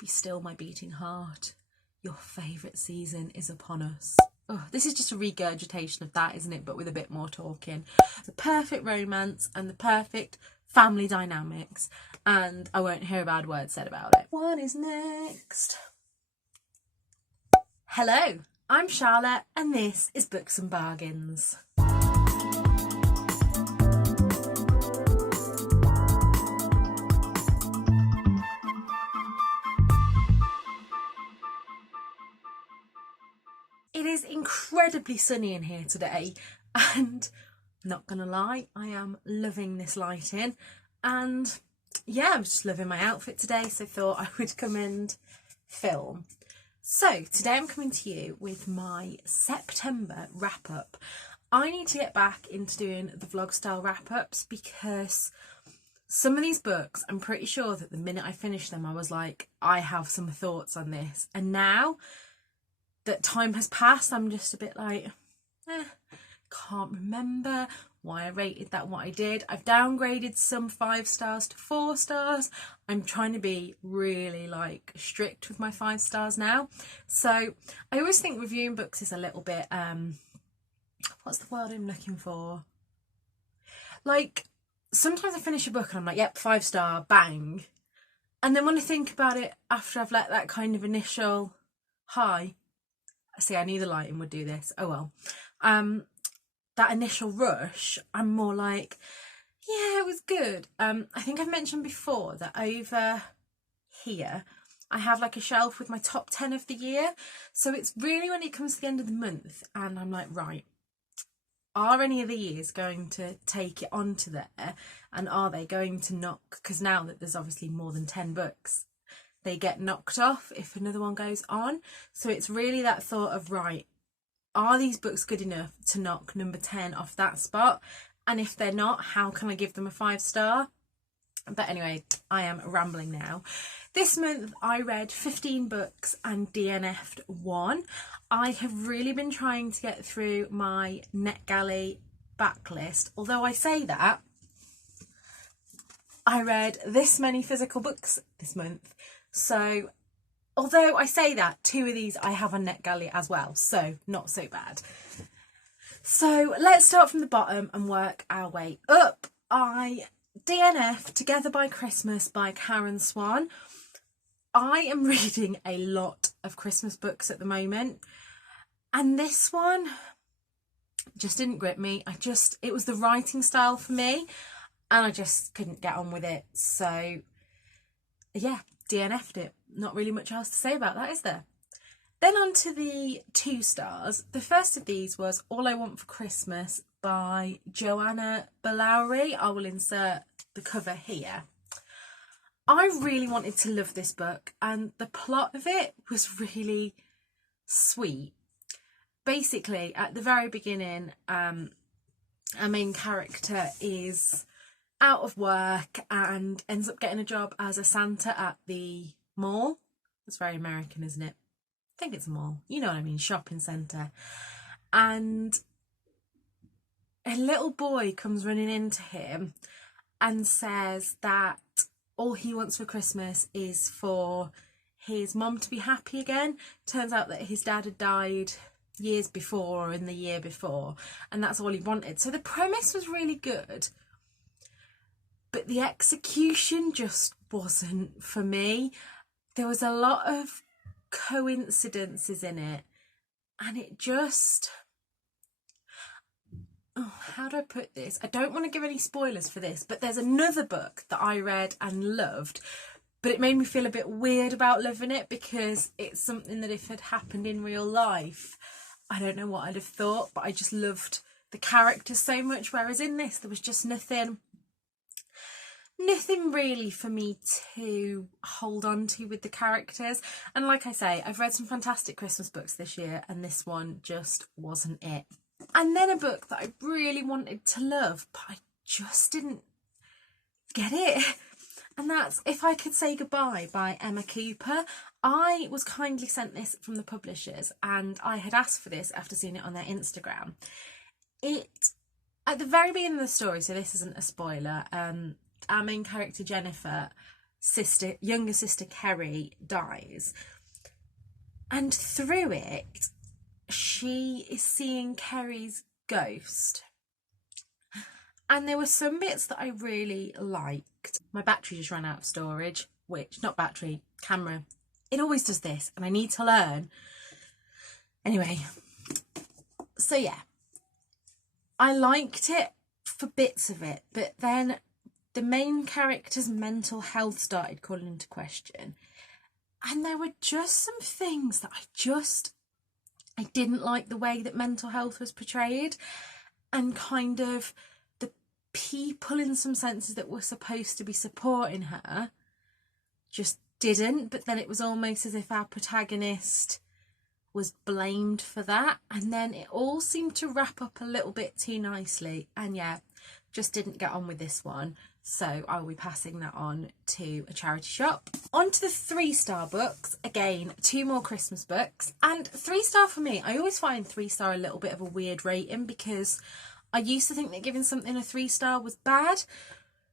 Be still, my beating heart. Your favourite season is upon us. Oh, this is just a regurgitation of that, isn't it? But with a bit more talking. The perfect romance and the perfect family dynamics. And I won't hear a bad word said about it. What is next? Hello, I'm Charlotte and this is Books and Bargains. It is incredibly sunny in here today, and not gonna lie, I am loving this lighting. And yeah, I'm just loving my outfit today, so thought I would come and film. So today I'm coming to you with my September wrap up. I need to get back into doing the vlog style wrap ups because some of these books, I'm pretty sure that the minute I finished them I was like, I have some thoughts on this, and now that time has passed, I'm just a bit like, can't remember why I rated that what I did. I've downgraded some 5 stars to 4 stars. I'm trying to be really like strict with my 5 stars now. So I always think reviewing books is a little bit, what's the word I'm looking for? Like, sometimes I finish a book and I'm like, yep, 5 star, bang. And then when I think about it after I've let that kind of initial high, see, I knew the lighting would do this. Oh well. That initial rush, I'm more like, yeah, it was good. I think I've mentioned before that over here, I have like a shelf with my top 10 of the year. So it's really when it comes to the end of the month and I'm like, right, are any of the years going to take it onto there? And are they going to knock? Because now that there's obviously more than 10 books, they get knocked off if another one goes on. So it's really that thought of, right, are these books good enough to knock number 10 off that spot? And if they're not, how can I give them a 5 star? But anyway, I am rambling now. This month I read 15 books and DNF'd 1. I have really been trying to get through my NetGalley backlist. Although I say that, I read this many physical books this month. So, although I say that, 2 of these I have on NetGalley as well, so not so bad. So let's start from the bottom and work our way up. I DNF Together by Christmas by Karen Swan. I am reading a lot of Christmas books at the moment, and this one just didn't grip me. It was the writing style for me, and I just couldn't get on with it. So yeah, DNF'd it. Not really much else to say about that, is there? Then on to the 2 stars. The first of these was All I Want for Christmas by Joanna Bellowry. I will insert the cover here. I really wanted to love this book, and the plot of it was really sweet. Basically, at the very beginning, our main character is out of work and ends up getting a job as a Santa at the mall. It's very American, isn't it? I think it's a mall. You know what I mean, shopping centre. And a little boy comes running into him and says that all he wants for Christmas is for his mum to be happy again. Turns out that his dad had died years before or in the year before, and that's all he wanted. So the premise was really good, but the execution just wasn't for me. There was a lot of coincidences in it, and it just, how do I put this? I don't want to give any spoilers for this, but there's another book that I read and loved, but it made me feel a bit weird about loving it because it's something that if it had happened in real life, I don't know what I'd have thought, but I just loved the characters so much, whereas in this there was just nothing really for me to hold on to with the characters. And like I say, I've read some fantastic Christmas books this year, and this one just wasn't it. And then a book that I really wanted to love, but I just didn't get it, and that's If I Could Say Goodbye by Emma Cooper. I was kindly sent this from the publishers, and I had asked for this after seeing it on their Instagram. At the very beginning of the story, so this isn't a spoiler, our main character Jennifer younger sister Kerry dies. And through it, she is seeing Kerry's ghost. And there were some bits that I really liked. My battery just ran out of storage, camera. It always does this, and I need to learn. Anyway, so yeah, I liked it for bits of it, but then the main character's mental health started calling into question. And there were just some things that I didn't like the way that mental health was portrayed, and kind of the people in some senses that were supposed to be supporting her just didn't. But then it was almost as if our protagonist was blamed for that, and then it all seemed to wrap up a little bit too nicely, and yeah, just didn't get on with this one. So I will be passing that on to a charity shop. On to the 3-star books. Again, 2 more Christmas books. And 3-star for me, I always find 3-star a little bit of a weird rating, because I used to think that giving something a 3-star was bad.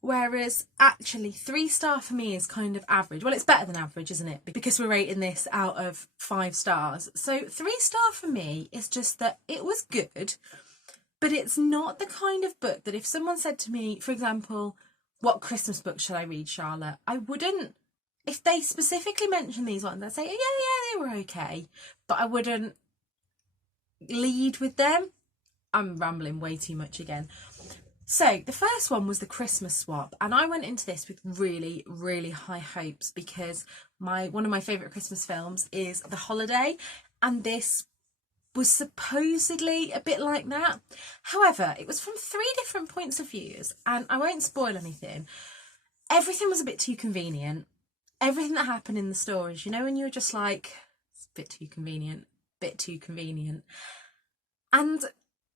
Whereas actually 3-star for me is kind of average. Well, it's better than average, isn't it? Because we're rating this out of 5 stars. So 3-star for me is just that it was good, but it's not the kind of book that if someone said to me, for example, what Christmas book should I read, Charlotte? I wouldn't, if they specifically mention these ones, I'd say, yeah, they were okay. But I wouldn't lead with them. I'm rambling way too much again. So the first one was the Christmas swap, and I went into this with really, really high hopes, because one of my favourite Christmas films is The Holiday, and this was supposedly a bit like that. However, it was from 3 different points of views, and I won't spoil anything. Everything was a bit too convenient. Everything that happened in the stories, you know, when you're just like, it's a bit too convenient. And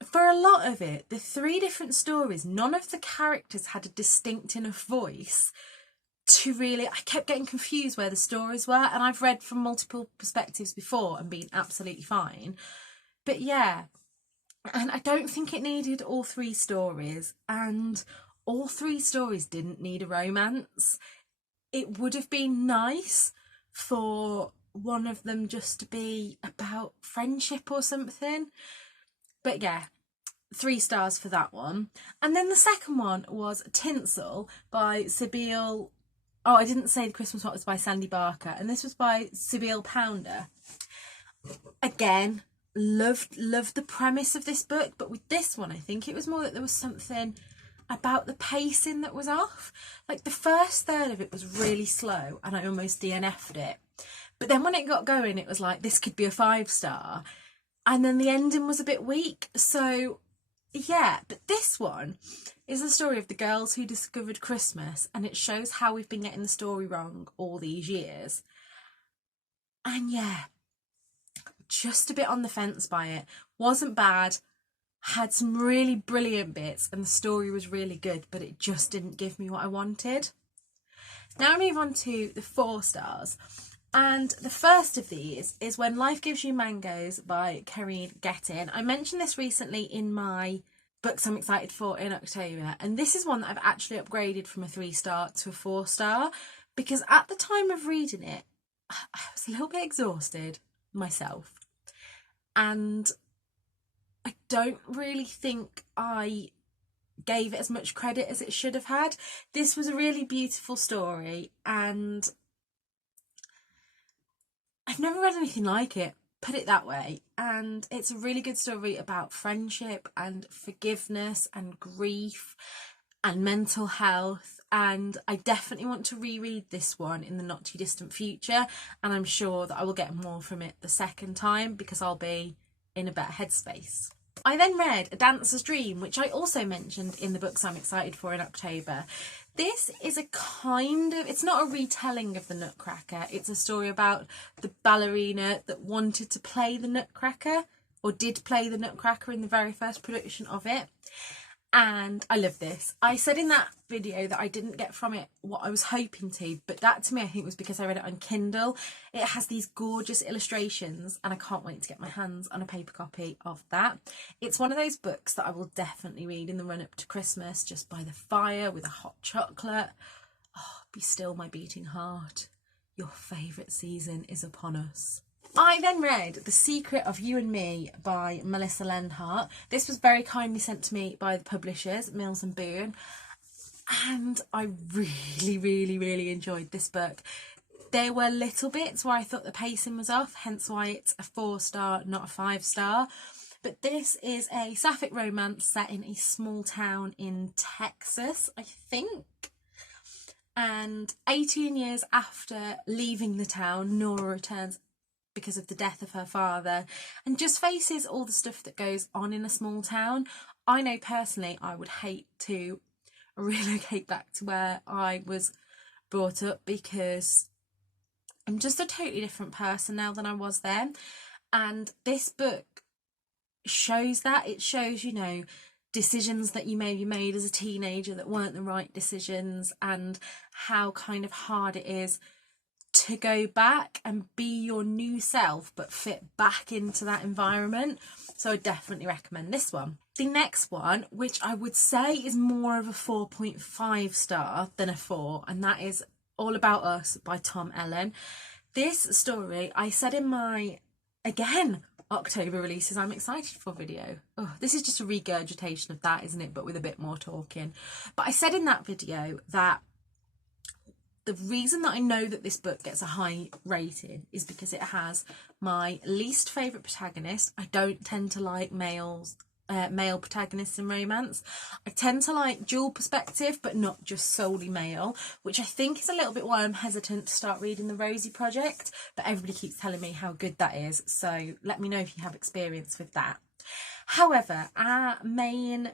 for a lot of it, the 3 different stories, none of the characters had a distinct enough voice to really, I kept getting confused where the stories were, and I've read from multiple perspectives before and been absolutely fine. But yeah, and I don't think it needed all 3 stories, and all 3 stories didn't need a romance. It would have been nice for one of them just to be about friendship or something. But yeah, 3 stars for that one. And then the second one was Tinsel by Sibylle. Oh, I didn't say the Christmas one was by Sandy Barker, and this was by Sibylle Pounder. Again, loved the premise of this book, but with this one I think it was more that there was something about the pacing that was off. Like the first third of it was really slow, and I almost DNF'd it. But then when it got going, it was like, this could be a 5-star. And then the ending was a bit weak. So yeah, but this one is the story of the girls who discovered Christmas, and it shows how we've been getting the story wrong all these years. And yeah, just a bit on the fence by it. Wasn't bad, had some really brilliant bits, and the story was really good, but it just didn't give me what I wanted. Now I move on to the 4 stars. And the first of these is When Life Gives You Mangoes by Kerry Gettin. I mentioned this recently in my books I'm excited for in October, and this is one that I've actually upgraded from a 3-star to a 4-star, because at the time of reading it, I was a little bit exhausted myself, and I don't really think I gave it as much credit as it should have had. This was a really beautiful story, and I've never read anything like it, put it that way. And it's a really good story about friendship and forgiveness and grief and mental health. And I definitely want to reread this one in the not too distant future. And I'm sure that I will get more from it the second time, because I'll be in a better headspace. I then read A Dancer's Dream, which I also mentioned in the books I'm excited for in October. This is a kind of, it's not a retelling of the Nutcracker. It's a story about the ballerina that wanted to play the Nutcracker, or did play the Nutcracker in the very first production of it. And I love this. I said in that video that I didn't get from it what I was hoping to, but that to me I think was because I read it on Kindle. It has these gorgeous illustrations, and I can't wait to get my hands on a paper copy of that. It's one of those books that I will definitely read in the run up to Christmas, just by the fire with a hot chocolate. Oh, Be still, my beating heart. Your favourite season is upon us. I then read The Secret of You and Me by Melissa Lenhart. This was very kindly sent to me by the publishers, Mills and Boon. And I really enjoyed this book. There were little bits where I thought the pacing was off, hence why it's a 4-star, not a 5-star. But this is a sapphic romance set in a small town in Texas, I think. And 18 years after leaving the town, Nora returns because of the death of her father and just faces all the stuff that goes on in a small town. I know personally I would hate to relocate back to where I was brought up because I'm just a totally different person now than I was then. And this book shows that. It shows, you know, decisions that you maybe made as a teenager that weren't the right decisions, and how kind of hard it is to go back and be your new self but fit back into that environment. So I definitely recommend this one. The next one, which I would say is more of a 4.5 star than a 4, and that is All About Us by Tom Ellen. This story, I said in my, again, October releases I'm excited for video. Oh, this is just a regurgitation of that, isn't it? But with a bit more talking. But I said in that video that the reason that I know that this book gets a high rating is because it has my least favourite protagonist. I don't tend to like male protagonists in romance. I tend to like dual perspective, but not just solely male, which I think is a little bit why I'm hesitant to start reading The Rosie Project, but everybody keeps telling me how good that is, so let me know if you have experience with that. However, our main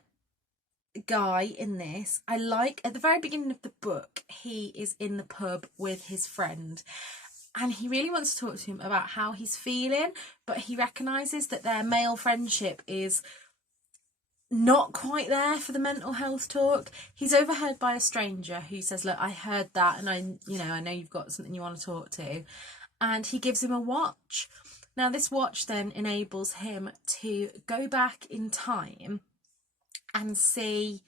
guy in this, I like at the very beginning of the book, he is in the pub with his friend and he really wants to talk to him about how he's feeling, but he recognises that their male friendship is not quite there for the mental health talk. He's overheard by a stranger who says, look, I heard that and I know you've got something you want to talk to, and he gives him a watch. Now this watch then enables him to go back in time and see,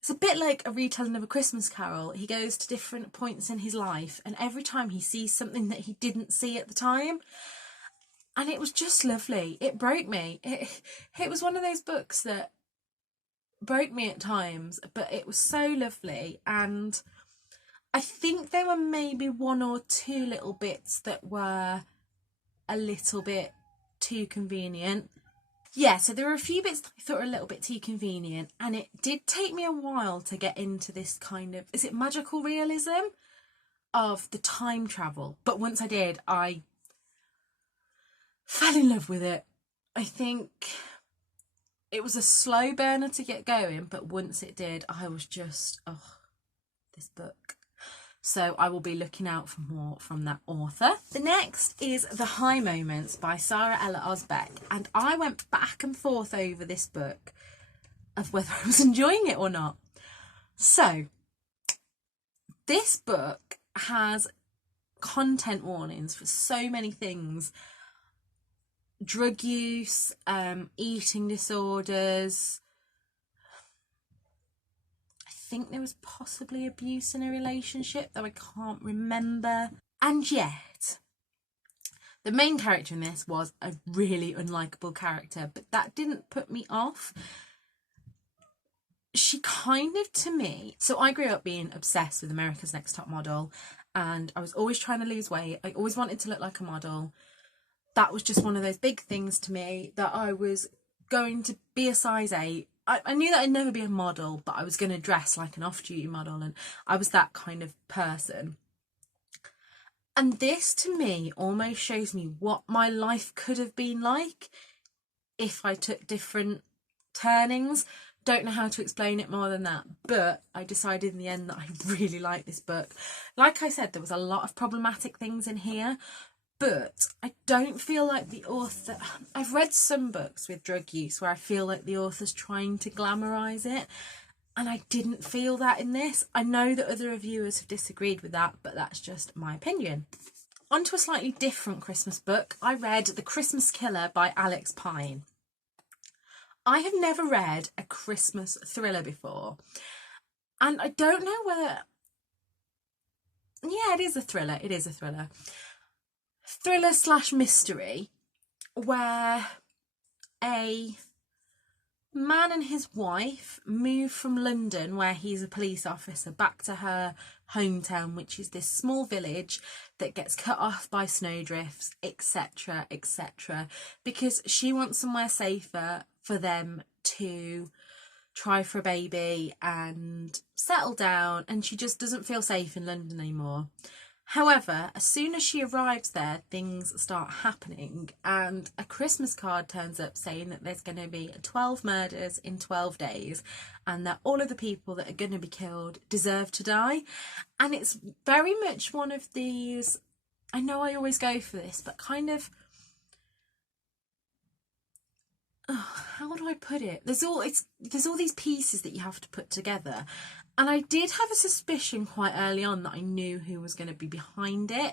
it's a bit like a retelling of A Christmas Carol. He goes to different points in his life and every time he sees something that he didn't see at the time. And it was just lovely. It broke me. It was one of those books that broke me at times, but it was so lovely. And I think there were maybe 1 or 2 little bits that were a little bit too convenient. Yeah, so there were a few bits that I thought were a little bit too convenient, and it did take me a while to get into this kind of, is it magical realism of the time travel? But once I did, I fell in love with it. I think it was a slow burner to get going, but once it did, I was just, oh, this book. So I will be looking out for more from that author. The next is The High Moments by Sarah Ella Osbeck. And I went back and forth over this book of whether I was enjoying it or not. So this book has content warnings for so many things. Drug use, eating disorders. I think there was possibly abuse in a relationship, though I can't remember. And yet, the main character in this was a really unlikable character, but that didn't put me off. She kind of, to me, so I grew up being obsessed with America's Next Top Model, and I was always trying to lose weight. I always wanted to look like a model. That was just one of those big things to me, that I was going to be a size 8. I knew that I'd never be a model, but I was going to dress like an off-duty model, and I was that kind of person. And this, to me, almost shows me what my life could have been like if I took different turnings. Don't know how to explain it more than that, but I decided in the end that I really like this book. Like I said, there was a lot of problematic things in here, but I don't feel like the author... I've read some books with drug use where I feel like the author's trying to glamorise it, and I didn't feel that in this. I know that other reviewers have disagreed with that, but that's just my opinion. On to a slightly different Christmas book. I read The Christmas Killer by Alex Pine. I have never read a Christmas thriller before, and I don't know whether yeah, it is a thriller. It is a thriller. Thriller slash mystery, where a man and his wife move from London, where he's a police officer, back to her hometown, which is this small village that gets cut off by snowdrifts, etc., etc., because she wants somewhere safer for them to try for a baby and settle down, and she just doesn't feel safe in London anymore. However, as soon as she arrives there, things start happening, and a Christmas card turns up saying that there's going to be 12 murders in 12 days, and that all of the people that are going to be killed deserve to die. And it's very much one of these, I know I always go for this, but kind of, how do I put it? There's all these pieces that you have to put together. And I did have a suspicion quite early on that I knew who was going to be behind it.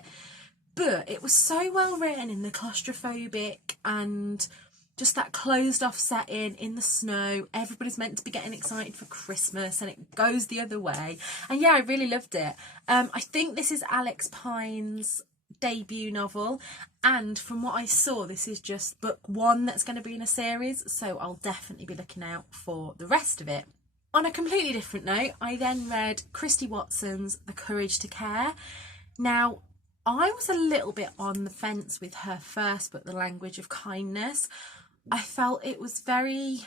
But it was so well written in the claustrophobic and just that closed off setting in the snow. Everybody's meant to be getting excited for Christmas and it goes the other way. And yeah, I really loved it. I think this is Alex Pine's debut novel, and from what I saw, this is just book one that's going to be in a series, so I'll definitely be looking out for the rest of it. On a completely different note, I then read Christy Watson's The Courage to Care. Now, I was a little bit on the fence with her first book, The Language of Kindness. I felt it was very,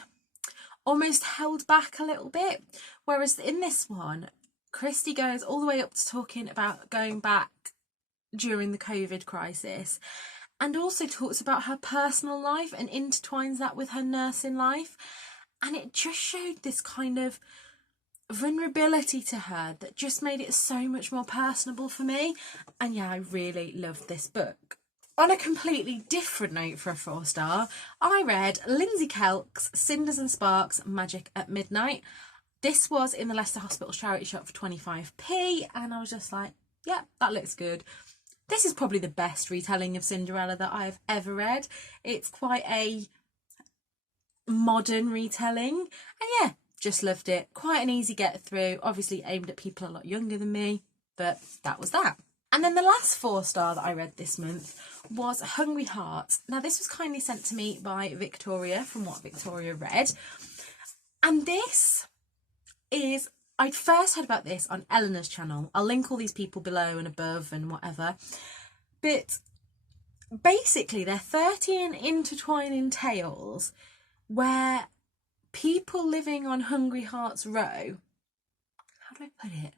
almost held back a little bit, whereas in this one, Christy goes all the way up to talking about going back during the COVID crisis, and also talks about her personal life and intertwines that with her nursing life. And it just showed this kind of vulnerability to her that just made it so much more personable for me. And yeah, I really loved this book. On a completely different note for a 4-star, I read Lindsay Kelk's Cinders and Sparks, Magic at Midnight. This was in the Leicester Hospital charity shop for 25p, and I was just like, yeah, that looks good. This is probably the best retelling of Cinderella that I've ever read. It's quite a modern retelling, and yeah, just loved it. Quite an easy get through, obviously aimed at people a lot younger than me, but that was that. And then the last 4-star that I read this month was Hungry Hearts. Now this was kindly sent to me by Victoria, from what Victoria read, and this is, I'd first heard about this on Eleanor's channel. I'll link all these people below and above and whatever. But basically they're 13 intertwining tales where people living on Hungry Hearts Row, how do I put it?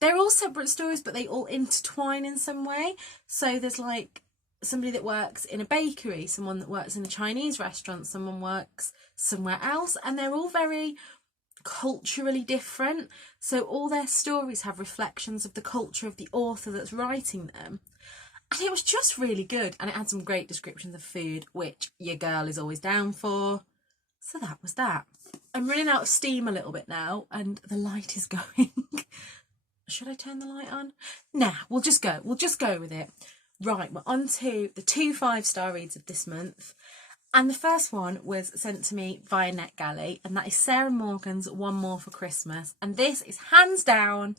They're all separate stories, but they all intertwine in some way. So there's like somebody that works in a bakery, someone that works in a Chinese restaurant, someone works somewhere else, and they're all very culturally different, so all their stories have reflections of the culture of the author that's writing them. And it was just really good, and it had some great descriptions of food, which your girl is always down for. So that was that. I'm running out of steam a little bit now, and the light is going. Should I turn the light on? Nah, we'll just go with it. Right, we're on to the 2 5-star reads of this month. And the first one was sent to me via NetGalley, and that is Sarah Morgan's One More for Christmas. And this is hands down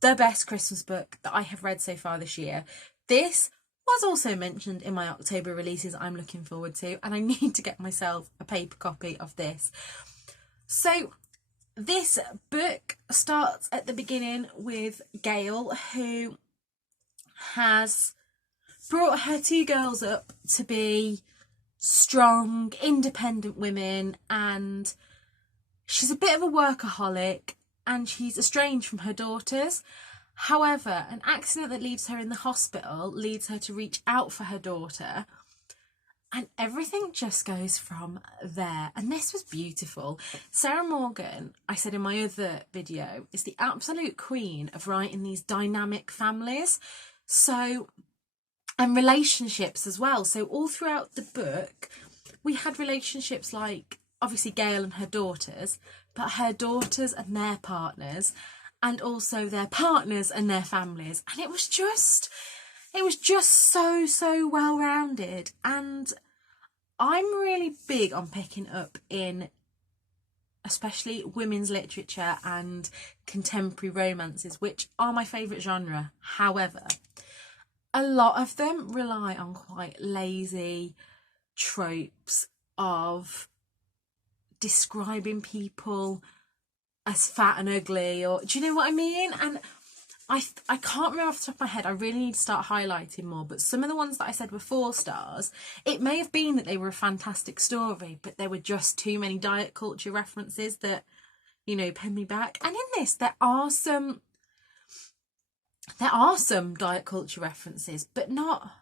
the best Christmas book that I have read so far this year. This was also mentioned in my October releases I'm looking forward to, and I need to get myself a paper copy of this. So this book starts at the beginning with Gail, who has brought her 2 girls up to be strong, independent women, and she's a bit of a workaholic, and she's estranged from her daughters. However, an accident that leaves her in the hospital leads her to reach out for her daughter, and everything just goes from there. And this was beautiful. Sarah Morgan, I said in my other video, is the absolute queen of writing these dynamic families. So, and relationships as well. So all throughout the book, we had relationships like, obviously, Gail and her daughters, but her daughters and their partners, and also their partners and their families. And it was just so well-rounded. And I'm really big on picking up in especially women's literature and contemporary romances, which are my favourite genre. However, a lot of them rely on quite lazy tropes of describing people as fat and ugly, or do you know what I mean? And I can't remember off the top of my head. I really need to start highlighting more, but some of the ones that I said were 4 stars. It may have been that they were a fantastic story, but there were just too many diet culture references that, you know, pinned me back. And in this, there are some diet culture references, but not,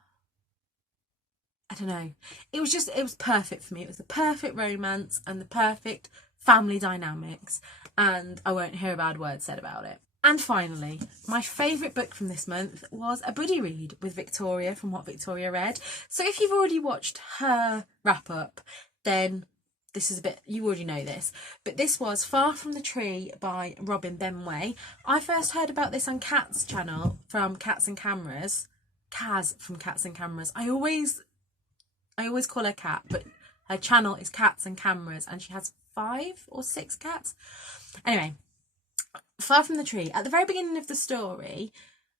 I don't know. It was perfect for me. It was the perfect romance and the perfect family dynamics, and I won't hear a bad word said about it. And finally, my favourite book from this month was a buddy read with Victoria from What Victoria Read. So if you've already watched her wrap up, then this is a bit, you already know this. But this was Far From the Tree by Robin Benway. I first heard about this on Kat's channel from Cats and Cameras. Kaz from Cats and Cameras. I always call her Cat, but her channel is Cats and Cameras, and she has 5 or 6 cats. Anyway, Far From the Tree. At the very beginning of the story,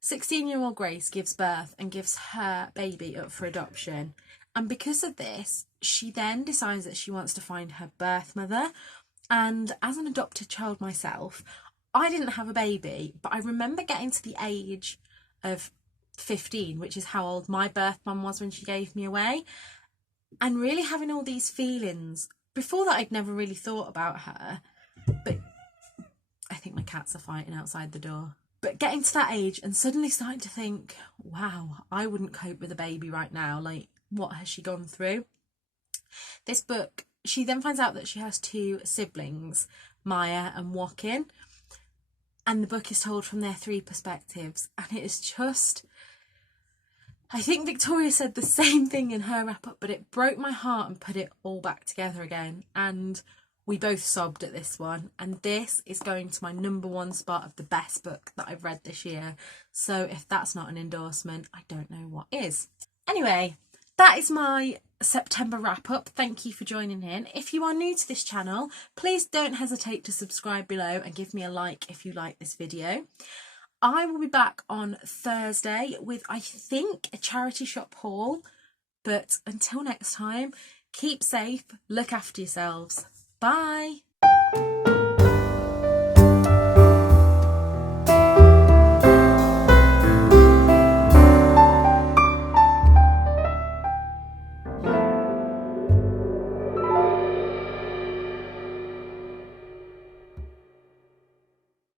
16-year-old Grace gives birth and gives her baby up for adoption. And because of this, she then decides that she wants to find her birth mother. And as an adopted child myself, I didn't have a baby, but I remember getting to the age of 15, which is how old my birth mum was when she gave me away, and really having all these feelings. Before that, I'd never really thought about her, but I think my cats are fighting outside the door. But getting to that age and suddenly starting to think, wow, I wouldn't cope with a baby right now. Like, what has she gone through? This book, she then finds out that she has 2 siblings, Maya and Joaquin, and the book is told from their 3 perspectives. And it is just, I think Victoria said the same thing in her wrap up, but it broke my heart and put it all back together again. And we both sobbed at this one, and this is going to my #1 spot of the best book that I've read this year. So if that's not an endorsement, I don't know what is. Anyway, that is my September wrap up. Thank you for joining in. If you are new to this channel, please don't hesitate to subscribe below and give me a like if you like this video. I will be back on Thursday with, I think, a charity shop haul. But until next time, keep safe, look after yourselves. Bye.